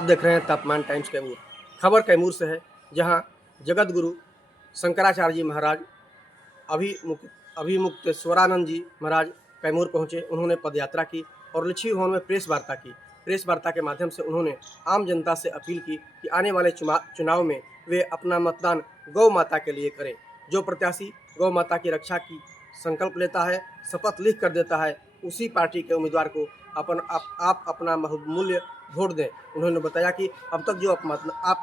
आप देख रहे हैं तापमान टाइम्स कैमूर। खबर कैमूर से है, जहां जगत गुरु शंकराचार्य जी महाराज अभिमुक्तेश्वरानंद जी महाराज कैमूर पहुंचे। उन्होंने पदयात्रा की और लिच्छवी भवन में प्रेस वार्ता की। प्रेस वार्ता के माध्यम से उन्होंने आम जनता से अपील की कि आने वाले चुनाव में वे अपना मतदान गौ माता के लिए करें। जो प्रत्याशी गौ माता की रक्षा की संकल्प लेता है, शपथ लिख कर देता है, उसी पार्टी के उम्मीदवार को आप अपना बहुमूल्य वोट दें। उन्होंने बताया कि अब तक जो आप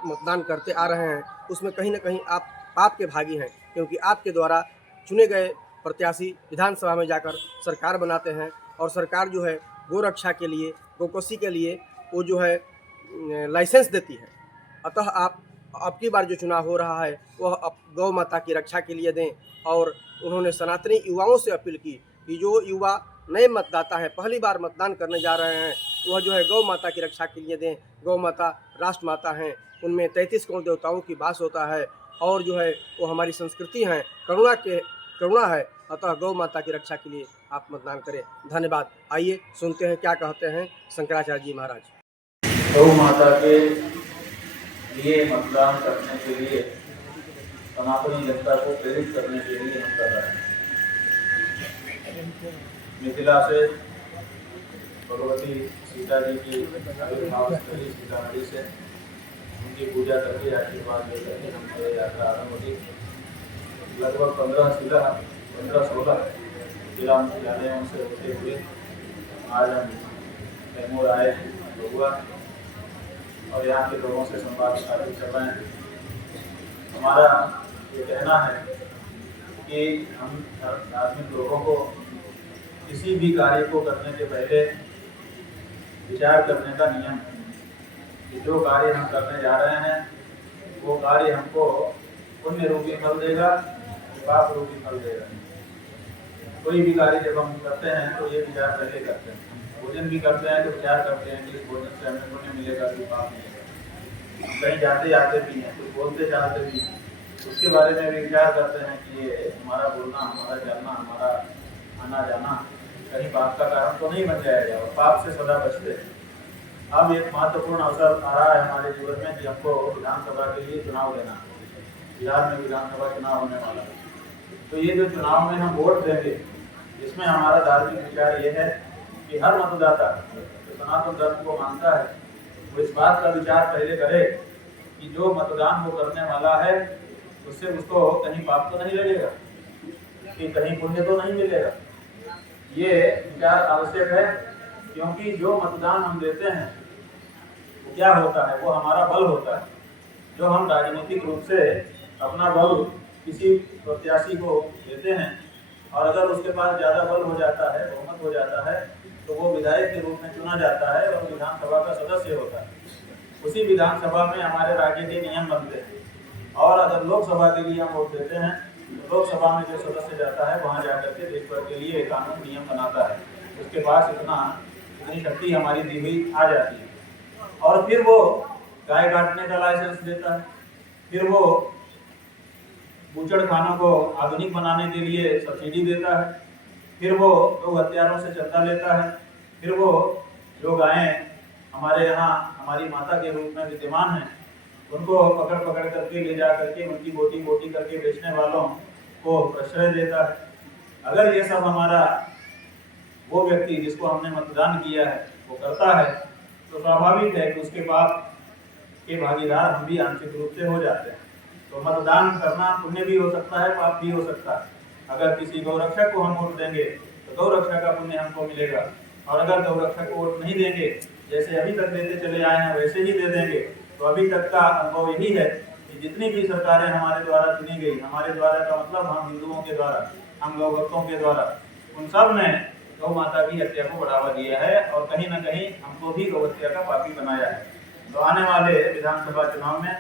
मतदान करते आ रहे हैं, उसमें कहीं न कहीं आप पाप के भागी हैं, क्योंकि आपके द्वारा चुने गए प्रत्याशी विधानसभा में जाकर सरकार बनाते हैं और सरकार जो है गौ रक्षा के लिए, गौकशी के लिए वो जो है लाइसेंस देती है। अतः आप अब की बार जो चुनाव हो रहा है वह गौ माता की रक्षा के लिए दें। और उन्होंने सनातनी युवाओं से अपील की कि जो युवा नए मतदाता हैं, पहली बार मतदान करने जा रहे हैं, वह जो है गौ माता की रक्षा के लिए दें। गौ माता राष्ट्र माता हैं, उनमें 33 करोड़ देवताओं की वास होता है और जो है वो हमारी संस्कृति है, करुणा है। अतः गौ माता की रक्षा के लिए आप मतदान करें। धन्यवाद। आइए सुनते हैं क्या कहते हैं शंकराचार्य जी महाराज। गौ माता के लिए मतदान करने के लिए, सनातनी जनता को प्रेरित करने के लिए हम कर रहे हैं। मिथिला से भगवती सीता जी की आविर्भाव स्थली सीतामढ़ी से उनकी पूजा करके आशीर्वाद लेकर के हमारी यात्रा आरम्भ होगी। लगभग 15-16 जिला मुख्यालयों से होते हुए आज हम कैमूर आए हुआ और यहाँ के लोगों से संवाद स्थापित कर रहे हैं। हमारा ये कहना है कि हम धार्मिक लोगों को किसी भी कार्य को करने के पहले विचार करने का नियम है कि जो कार्य हम करने जा रहे हैं वो कार्य हमको पुण्य रूपी फल देगा, पाप रूपी फल देगा। कोई भी कार्य जब हम करते हैं तो ये विचार पहले करते हैं। भोजन भी करते हैं तो विचार करते हैं कि इस भोजन से हमें पुण्य मिलेगा कि पाप मिलेगा। कहीं जाते आते भी हैं, कुछ बोलते चाहते भी हैं, उसके बारे में भी विचार करते हैं कि ये हमारा बोलना, हमारा चलना, हमारा आना जाना कहीं पाप का कारण तो नहीं बन जाएगा, और पाप से सदा बचते हैं। अब एक महत्वपूर्ण अवसर आ रहा है हमारे जीवन में कि हमको विधानसभा के लिए चुनाव लेना है। बिहार में विधानसभा चुनाव होने वाला है, तो ये जो चुनाव में हम वोट देंगे, इसमें हमारा धार्मिक विचार ये है कि हर मतदाता जो सनातन धर्म को मानता है वो इस बात का विचार पहले करे कि जो मतदान वो करने वाला है उससे उसको कहीं पाप तो नहीं लगेगा, कि कहीं पुण्य तो नहीं मिलेगा। ये विचार आवश्यक है, क्योंकि जो मतदान हम देते हैं वो क्या होता है, वो हमारा बल होता है। जो हम राजनीतिक रूप से अपना बल किसी प्रत्याशी को देते हैं और अगर उसके पास ज़्यादा बल हो जाता है, बहुमत हो जाता है, तो वो विधायक के रूप में चुना जाता है और विधानसभा का सदस्य होता है। उसी विधानसभा में हमारे राज्य के नियम बनते हैं, और अगर लोकसभा के लिए हम वोट देते हैं तो लोकसभा में जो सदस्य जाता है वहाँ जाकर के देश भर के लिए कानून नियम बनाता है। उसके पास इतनी शक्ति हमारी दी हुई आ जाती है, और फिर वो गाय काटने का लाइसेंस देता है, फिर वो बूचड़ खानों को आधुनिक बनाने के लिए सब्सिडी देता है, फिर वो लोग हथियारों से चंदा लेता है, फिर वो जो गायें हमारे यहाँ हमारी माता के रूप में विद्यमान हैं उनको पकड़ करके ले जा करके उनकी बोटी करके बेचने वालों को प्रश्रय देता है। अगर ये सब हमारा वो व्यक्ति जिसको हमने मतदान किया है वो करता है तो स्वाभाविक है कि उसके पाप के भागीदार हम भी आंशिक रूप से हो जाते हैं। तो मतदान करना पुण्य भी हो सकता है, पाप भी हो सकता है। अगर किसी गौरक्षक को हम वोट देंगे तो गौरक्षा का पुण्य हमको मिलेगा, और अगर गौरक्षक को वोट नहीं देंगे, जैसे अभी तक देते चले आए हैं वैसे ही दे देंगे, तो अभी तक का अनुभव यही है कि जितनी भी सरकारें हमारे द्वारा चुनी गई, हमारे द्वारा का मतलब हम हिंदुओं के द्वारा, हम गौ भक्तों के द्वारा, उन सब ने गौ माता की हत्या को बढ़ावा दिया है और कहीं न कहीं हमको भी गौ हत्या का पापी बनाया है। तो आने वाले विधानसभा चुनाव में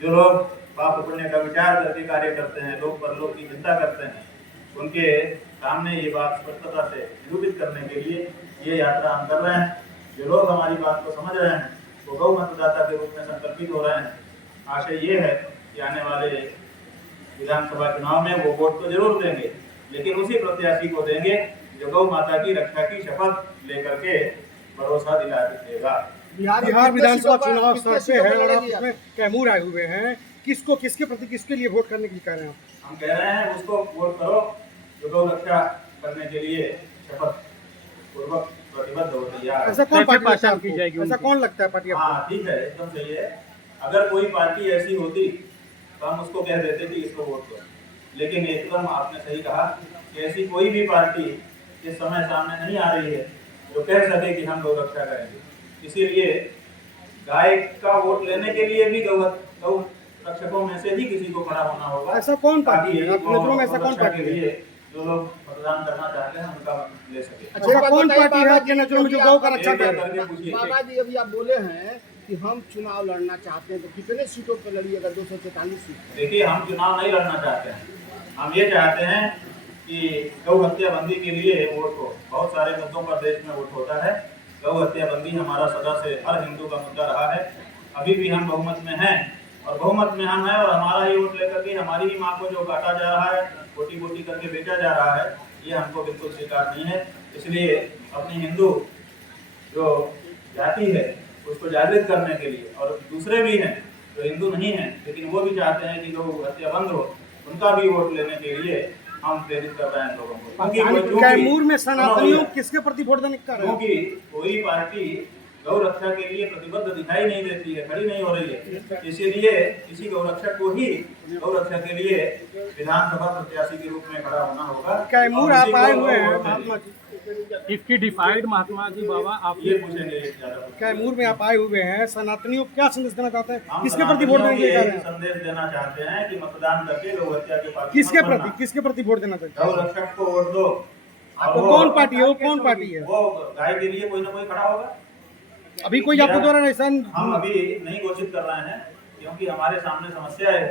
जो लोग पाप पुण्य का विचार करके कार्य करते हैं, लोग परलोक की चिंता करते हैं, उनके सामने ये बात स्पष्टता से निरूपित करने के लिए ये यात्रा हम कर रहे हैं। जो लोग हमारी बात को समझ रहे हैं वो गौ मतदाता के रूप में संकल्पित हो रहे हैं। आशय ये है कि आने वाले विधानसभा चुनाव में वो वोट तो जरूर देंगे, लेकिन उसी प्रत्याशी को देंगे जो गौ माता की रक्षा की शपथ लेकर के भरोसा दिला देगा। बिहार विधानसभा चुनाव सर पे है और आप इसमें कैमूर आए हुए हैं, किसके प्रति किसके लिए वोट करने की कह रहे हैं आप? हम कह रहे हैं उसको वोट करो जो गौ रक्षा करने के लिए शपथ पूर्वक प्रतिबद्ध हो तैयार। ऐसा कौन पार्टी लगता है आपको? ऐसा कौन लगता है पार्टी आपको? हाँ ठीक है, एकदम सही है। अगर कोई पार्टी ऐसी होती तो हम उसको कह देते कि इसको वोट दो, लेकिन एकदम आपने सही कहा कि ऐसी कोई भी पार्टी इस समय सामने नहीं आ रही है जो कह सके कि हम गौ रक्षा करेंगे। इसीलिए गाय का वोट लेने के लिए भी गौ रक्षकों में से ही किसी को खड़ा होना होगा। ऐसा कौन पार्टी ताकि है आपकी नजरों में? ऐसा कौन गौ रक्षा पार्टी के है? लिए जो लोग मतदान करना चाहते हैं उनका ले सके। अच्छा, कौन पार्टी है आपके नजरों में जो गौ का रक्षा कर रही है? करके पूछिए। बाबा जी अभी आप बोले हैं कि हम चुनाव लड़ना चाहते हैं, तो कितने सीटों पर लड़िएगा? 243 सीट। देखिए, हम चुनाव नहीं लड़ना चाहते हैं। हम ये चाहते हैं कि गौ हत्या बंदी के लिए वोट हो। बहुत सारे मुद्दों पर देश में वोट होता है। गौ हत्या बंदी हमारा सदा से हर हिंदू का मुद्दा रहा है। अभी भी हम बहुमत में हैं और बहुमत में हम हैं और हमारा ही वोट लेकर के हमारी ही माँ को जो काटा जा रहा है, बोटी बोटी करके बेचा जा रहा है, ये हमको बिल्कुल स्वीकार नहीं है। इसलिए अपनी हिंदू जो जाति है उसको जागृत करने के लिए, और दूसरे भी हैं जो हिंदू नहीं हैं लेकिन वो भी चाहते हैं कि गौ हत्या बंद हो, उनका भी वोट लेने के लिए हम प्रेरित कर रहे हैं लोगों को। कैमूर में सनातनियों किसके प्रति वोट देने का? क्योंकि कोई पार्टी गौ रक्षा के लिए प्रतिबद्ध दिखाई नहीं देती है, खड़ी नहीं हो रही है, इसीलिए किसी गौ रक्षक को ही गौ रक्षा के लिए विधानसभा प्रत्याशी के रूप में खड़ा होना होगा। कैमूर आप आए हुए हैं महात्मा जी, इसकी डिफाइड महात्मा जी बाबा आप ये पूछेंगे ज्यादा। कैमूर में आप आए हुए हैं, सनातनियों को क्या संदेश देना चाहते हैं? हम किसके प्रति वोट देने के लिए कह रहे हैं? संदेश देना चाहते हैं कि मतदान करके गौ हत्या के पार्टी किसके प्रति वोट देना चाहते हैं? गौ रक्षक को वोट दो। तो कौन पार्टी है वो? कौन पार्टी है? वो गाय के लिए कोई ना कोई खड़ा होगा। अभी कोई आपके द्वारा ऐसा हम अभी नहीं घोषित कर रहे हैं क्योंकि हमारे सामने समस्या है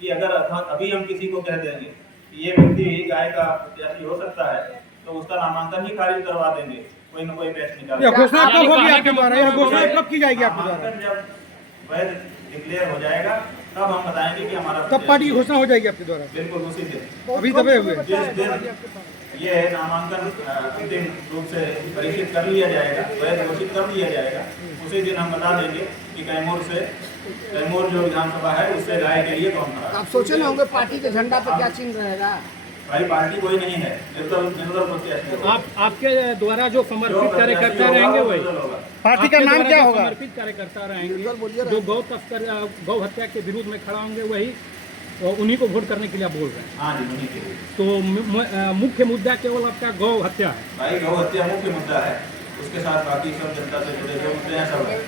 कि अगर अभी हम किसी को कह देंगे कि ये व्यक्ति गाय का प्रत्याशी हो सकता है तो उसका नामांकन ही खारिज करवा देंगे, कोई ना कोई पेश निकाल। यह घोषणा कब होगी आपके द्वारा? यह घोषणा कब की जाएगी आपके द्वारा? नामांकन जब वैध डिक्लेयर हो जाएगा तब हम बताएंगे कि हमारा तब पार्टी की घोषणा हो जाएगी आपके द्वारा? बिल्कुल उसी दिन। अभी दबे हुए जिस दिन ये नामांकन अंतिम रूप से परीक्षित कर लिया जाएगा, वैध घोषित कर लिया जाएगा, उसी दिन हम बता देंगे कि कैमूर जो विधानसभा है उससे गाय के लिए कौन खड़ा है। आप सोचे ना होंगे पार्टी के झंडा पे क्या चिन्ह रहेगा? भाई पार्टी कोई नहीं है, निर्दल प्रत्याशी होगा। आपके द्वारा जो समर्पित कार्यकर्ता रहेंगे वही पार्टी का नाम क्या होगा? समर्पित कार्यकर्ता रहेंगे जो गौ तस्कर गौ हत्या के विरुद्ध में खड़ा होंगे, वही तो उन्हीं को वोट करने के लिए आप बोल रहे हैं। हाँ जी, उन्हीं के लिए। तो मुख्य मुद्दा केवल आपका गौ हत्या है? भाई गौ हत्या मुख्य मुद्दा है, उसके साथ बाकी सब जनता से जुड़े जो मुद्दे हैं सब है।